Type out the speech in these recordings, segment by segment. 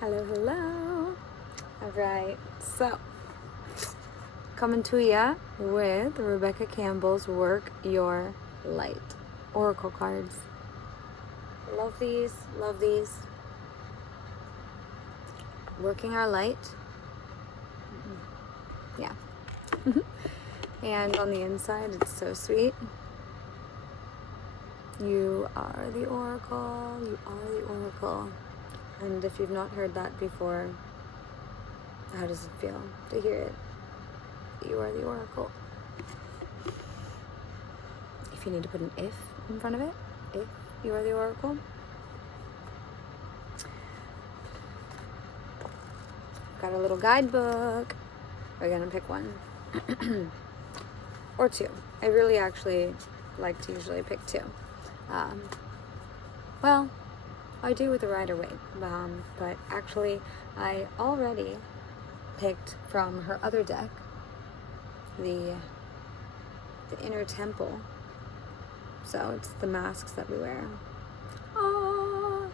Hello, hello. All right, so coming to ya with Rebecca Campbell's Work Your Light Oracle cards. Love these, love these. Working our light. Yeah. And on the inside, it's so sweet. You are the Oracle, you are the Oracle. And if you've not heard that before, how does it feel to hear it? You are the Oracle. If you need to put an if in front of it, if you are the Oracle. Got a little guidebook. We're gonna pick one. Or two. I really actually like to usually pick two. Well, I do with the Rider-Waite, but actually I already picked from her other deck the Inner Temple. So it's the masks that we wear. Oh.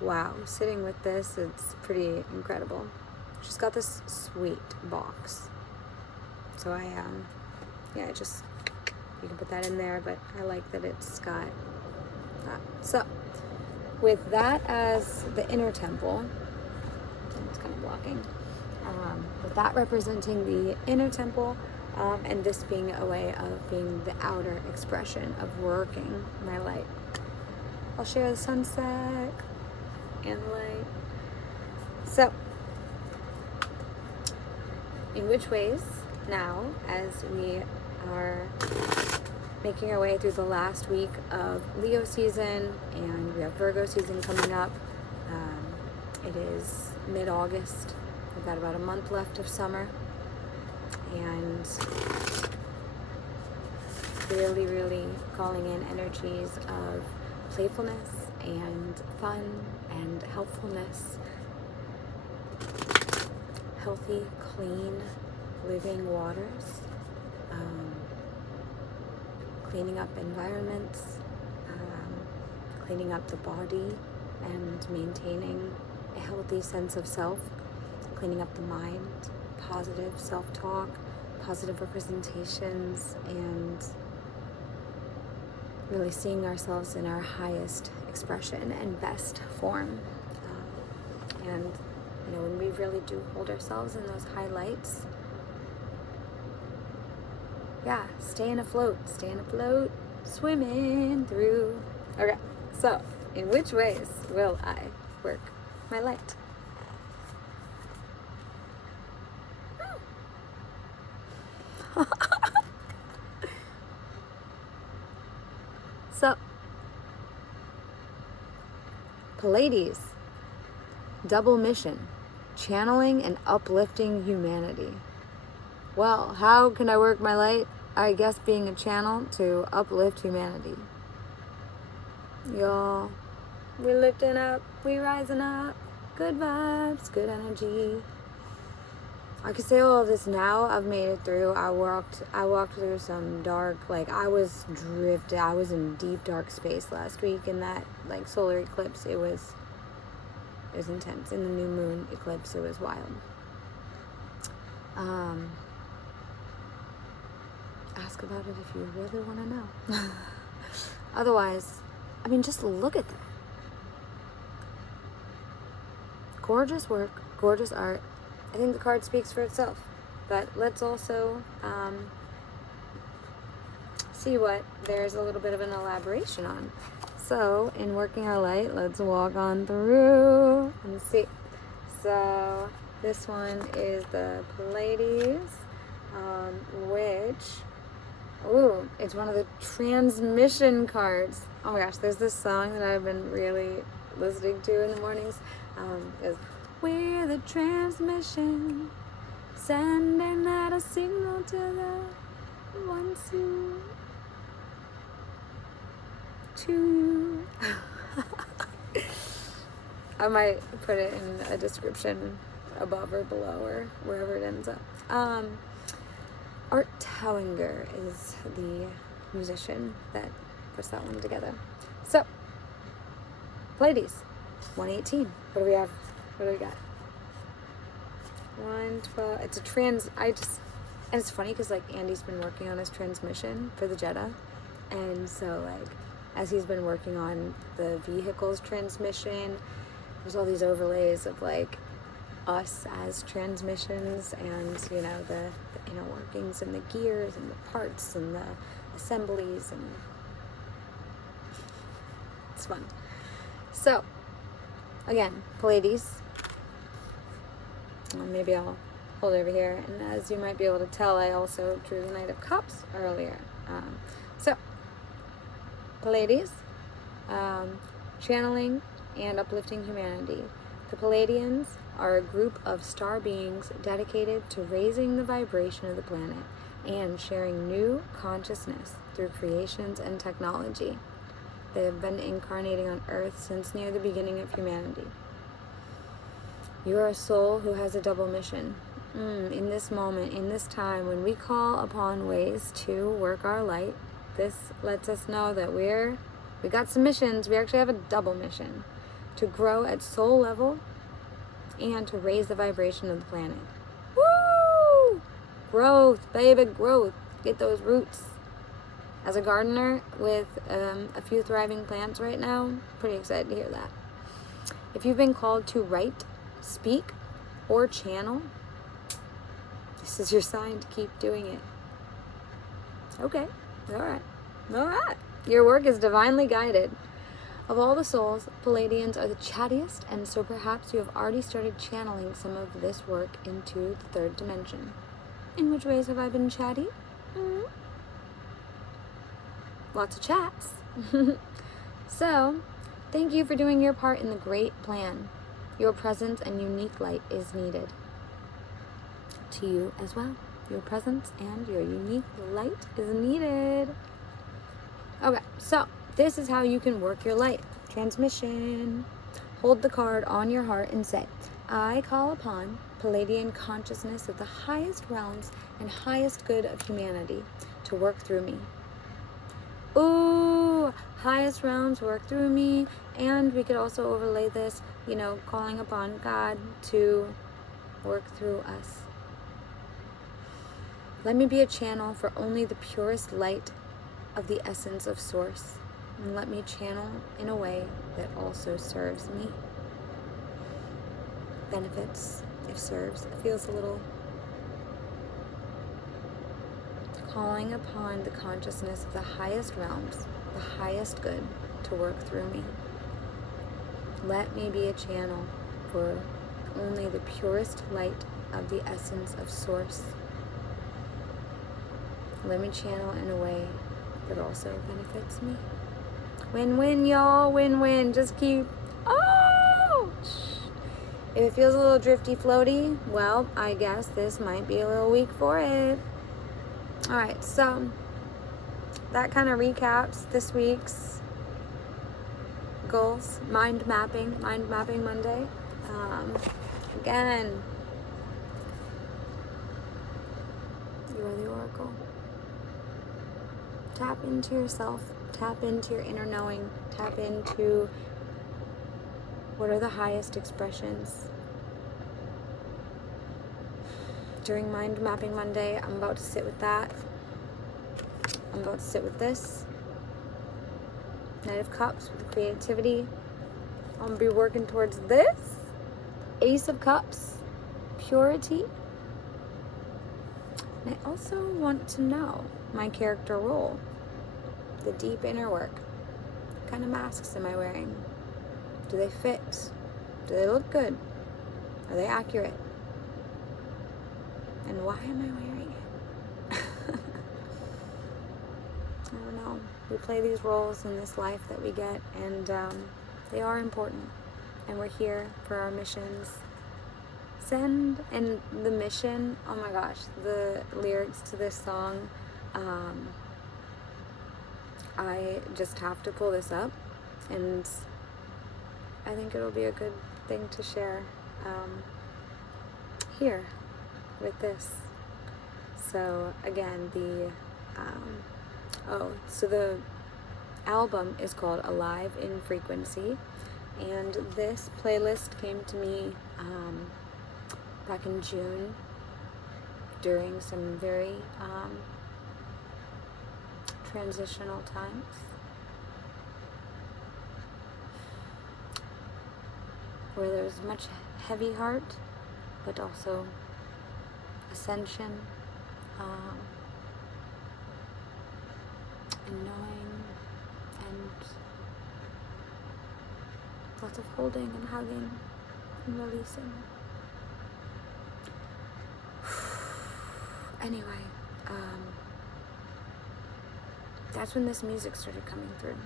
Wow, sitting with this, it's pretty incredible. She's got this sweet box. So you can put that in there, but I like that it's got that. So, with that as the inner temple, it's kind of blocking, with that representing the inner temple, and this being a way of being the outer expression of working my light. I'll share the sunset and the light. So, in which ways now, as we are making our way through the last week of Leo season and we have Virgo season coming up, it is mid-August. We've got about a month left of summer, and really, really calling in energies of playfulness and fun and helpfulness, healthy, clean, living waters, cleaning up environments, cleaning up the body and maintaining a healthy sense of self, cleaning up the mind, positive self-talk, positive representations, and really seeing ourselves in our highest expression and best form. And when we really do hold ourselves in those highlights, staying afloat, swimming through. Okay, so in which ways will I work my light? So, Pleiades, double mission, channeling and uplifting humanity. Well, how can I work my light? I guess being a channel to uplift humanity. Y'all, we lifting up, we rising up, good vibes, good energy. I could say all of this now. I've made it through. I walked through some dark, I was drifted. I was in deep dark space last week in that solar eclipse. It was intense. In the new moon eclipse, it was wild. Ask about it if you really want to know. Otherwise, just look at that. Gorgeous work, gorgeous art. I think the card speaks for itself, but let's also see what there's a little bit of an elaboration on. So, in working our light, let's walk on through and see. So, this one is the Pleiades, it's one of the transmission cards. Oh my gosh, there's this song that I've been really listening to in the mornings. Is we're the transmission, sending out a signal to the ones who to you. I might put it in a description above or below or wherever it ends up. Art Tawinger is the musician that puts that one together. So, Pleiades, 118. What do we have? What do we got? 112. It's and it's funny because, like, Andy's been working on his transmission for the Jetta. And so, like, as he's been working on the vehicle's transmission, there's all these overlays of, like, us as transmissions and, you know, the inner workings and the gears and the parts and the assemblies, and it's fun. So, again, Pleiades. Maybe I'll hold it over here. And as you might be able to tell, I also drew the Knight of Cups earlier. So, Pleiades, channeling and uplifting humanity. The Pleiadians are a group of star beings dedicated to raising the vibration of the planet and sharing new consciousness through creations and technology. They have been incarnating on Earth since near the beginning of humanity. You are a soul who has a double mission. In this moment, in this time, when we call upon ways to work our light, this lets us know that we got some missions. We actually have a double mission: to grow at soul level and to raise the vibration of the planet. Woo! Growth, baby, growth. Get those roots. As a gardener with a few thriving plants right now, pretty excited to hear that. If you've been called to write, speak, or channel, this is your sign to keep doing it. Okay, all right. Your work is divinely guided. Of all the souls, Pleiadians are the chattiest, and so perhaps you have already started channeling some of this work into the third dimension. In which ways have I been chatty? Lots of chats. So, thank you for doing your part in the great plan. Your presence and unique light is needed. To you as well. Your presence and your unique light is needed. Okay, so this is how you can work your light. Transmission. Hold the card on your heart and say, I call upon Pleiadian consciousness of the highest realms and highest good of humanity to work through me. Ooh, highest realms work through me. And we could also overlay this, calling upon God to work through us. Let me be a channel for only the purest light of the essence of Source. And let me channel in a way that also serves me. Benefits, if serves. It feels a little... Calling upon the consciousness of the highest realms, the highest good, to work through me. Let me be a channel for only the purest light of the essence of Source. Let me channel in a way that also benefits me. Win-win, y'all. Win-win. Just keep... Oh! If it feels a little drifty, floaty, well, I guess this might be a little weak for it. Alright, so that kind of recaps this week's goals. Mind mapping Monday. Again, you are the oracle. Tap into yourself, tap into your inner knowing, tap into what are the highest expressions. During Mind Mapping Monday, I'm about to sit with that. I'm about to sit with this. Knight of Cups with creativity. I'm going to be working towards this. Ace of Cups, purity. And I also want to know my character role, the deep inner work. What kind of masks am I wearing? Do they fit? Do they look good? Are they accurate? And why am I wearing it? I don't know. We play these roles in this life that we get, and they are important. And we're here for our missions. And the mission, oh my gosh, the lyrics to this song, I just have to pull this up, and I think it'll be a good thing to share here with this. So again, the album is called Alive in Frequency. And this playlist came to me back in June during some very transitional times. Where there's much heavy heart, but also ascension, and knowing, and lots of holding and hugging and releasing. Anyway, that's when this music started coming through.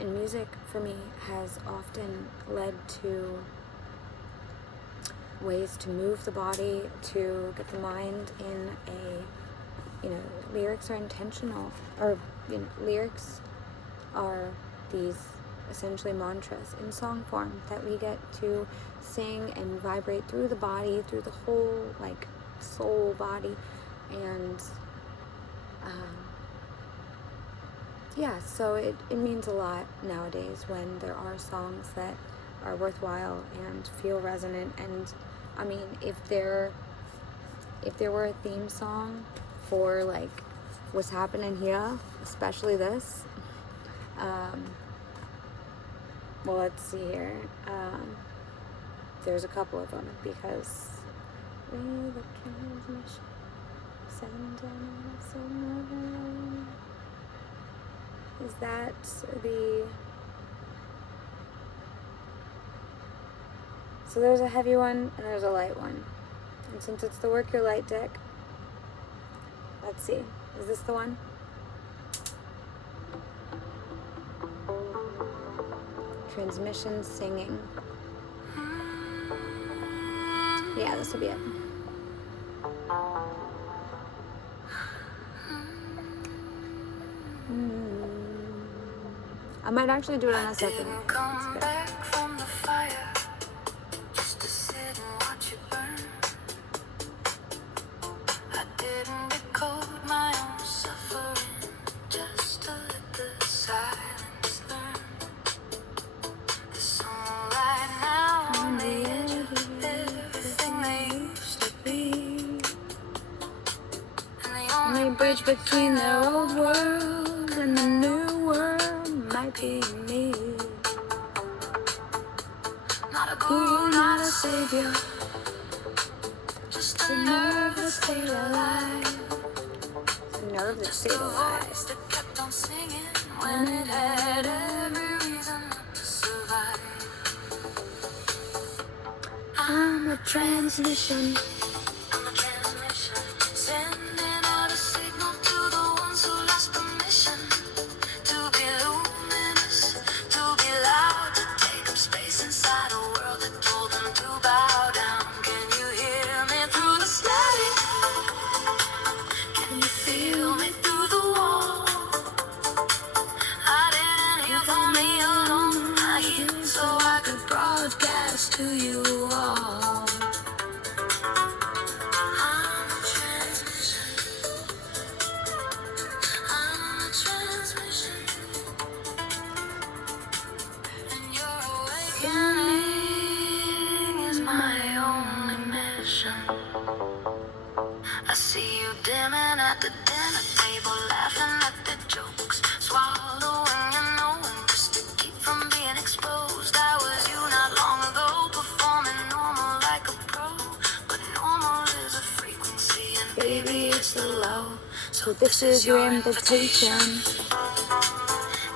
And music for me has often led to ways to move the body, to get the mind in a, lyrics are intentional, or, lyrics are these essentially mantras in song form that we get to sing and vibrate through the body, through the whole, soul body, and, so it means a lot nowadays when there are songs that are worthwhile and feel resonant. And I mean, if there were a theme song for what's happening here, especially this, well, let's see here. There's a couple of them, because the transmission is that the... So there's a heavy one and there's a light one. And since it's the Work Your Light deck, let's see. Is this the one? Transmission singing. Yeah, this will be it. I might actually do it on a second. Bridge between the old world and the new world might be me. Not a guru, not a savior, just a nerve that stayed alive. A nerve that stayed alive. That kept on singing when it had every reason not to survive. I'm a transmission. To you all, I'm a transmission, and your awakening is my only mission. I see you dimming at the dinner table, laughing at the jokes, swallowing your knowing just to keep from being exposed. I was you not long ago, performing normal like a pro, but normal is a frequency, and baby, it's the low. So this is your invitation.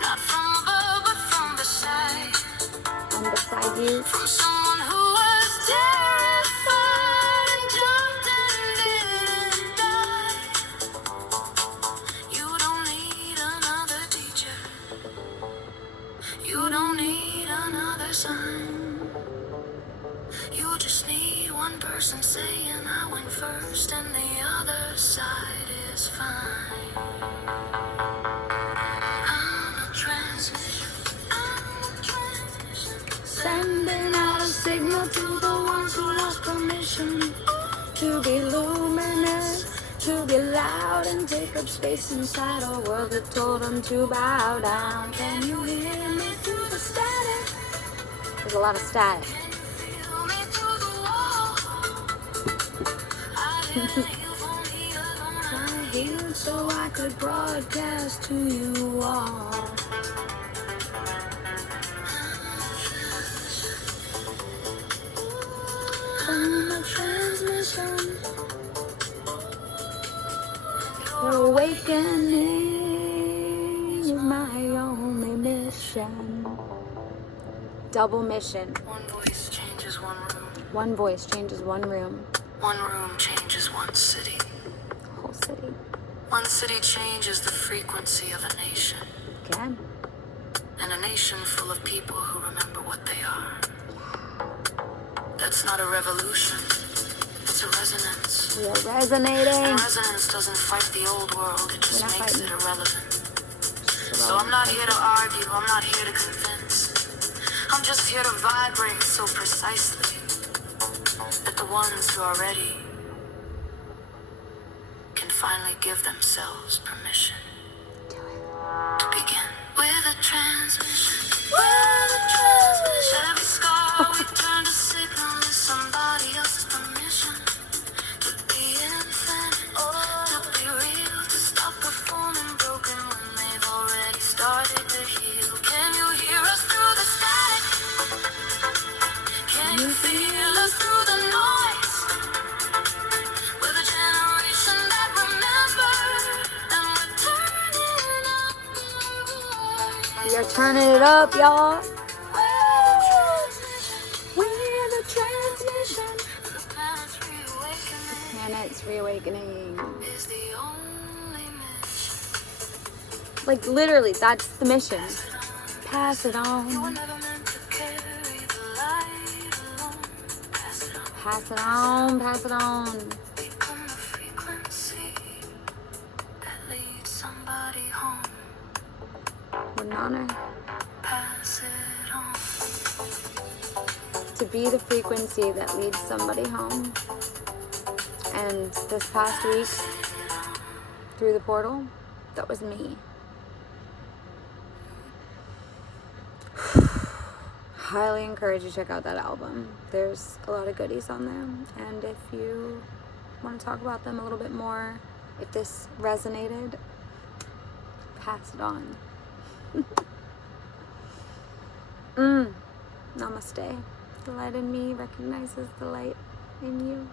Not from above, but from beside. From beside you. From someone who was terrified and jumped and didn't die. You don't need another teacher. You don't need another sign. You just need one person saying I went first and the other side is fine. I'm a transmission. Sending out a signal to the ones who lost permission to be luminous, to be loud and take up space inside a world that told them to bow down. Can you hear me through the static? There's a lot of static. I'm here so I could broadcast to you all. From a transmission, awakening is my only mission. Double mission. One voice changes one room. One voice changes one room. One room changes one city. Whole city. One city changes the frequency of a nation. Okay. And a nation full of people who remember what they are. That's not a revolution. It's a resonance. We are resonating. And resonance doesn't fight the old world. It just makes it irrelevant. So I'm not here to argue. I'm not here to convince. I'm just here to vibrate so precisely that the ones who are ready can finally give themselves permission to begin. With a transmission, with a transmission. Every scar we turn to signal is somebody else's permission to be infinite, to be real, to stop performing broken when they've already started to heal. Can you hear us through the static? Can you feel us through the noise? We're the generation that remembers, and we're turning up. We are turning it up, y'all. We're the transmission. The planet's reawakening Planet's reawakening. is the only mission. Like literally, that's the mission. Pass it You were on. never meant to carry the light alone. Pass it on. Pass it on. Pass it on. Become the frequency that leads somebody home. What an honor Pass it on. to be the frequency that leads somebody home. And this past week, through the portal, that was me. Highly encourage you to check out that album. There's a lot of goodies on there. And if you want to talk about them a little bit more, if this resonated, pass it on. Namaste. The light in me recognizes the light in you.